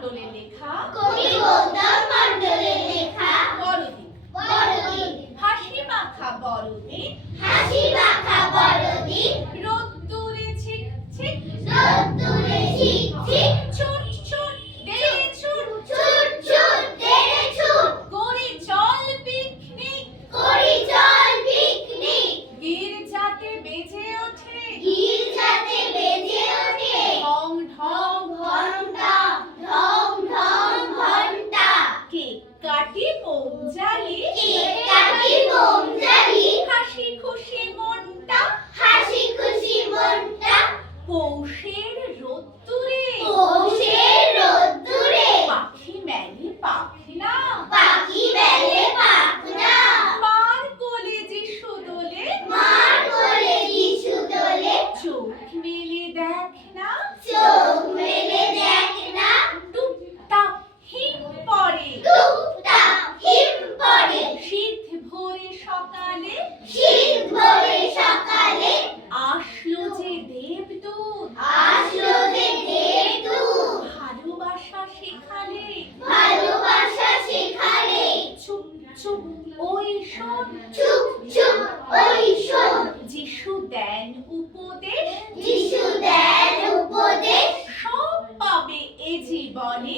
মণ্ডলের লেখা বড়দিন। হাসি মাখা বড়দিন, রোদ্দুরে ছিক ছিক, ছুট ছুট দেরে ছুট, করি চল পিকনিক, গির্জাতে বেজে ওঠে কেক কাটি মোম জ্বালি, হাসি খুশি মনটা পৌষের রোদ্দুরে, পাখি মেলে পাখনা, মার কোলে যিশু দোলে, চোখ মেলে দেখ না, টুপটাপ হিম পড়ে, শীত ভোরে সকালে, আসলো যে দেবদূত, ভালোবাসা শেখালে, চুপ চুপ ওই শোন, যিশু দেন উপদেশ, সব পাবে এ জীবনে,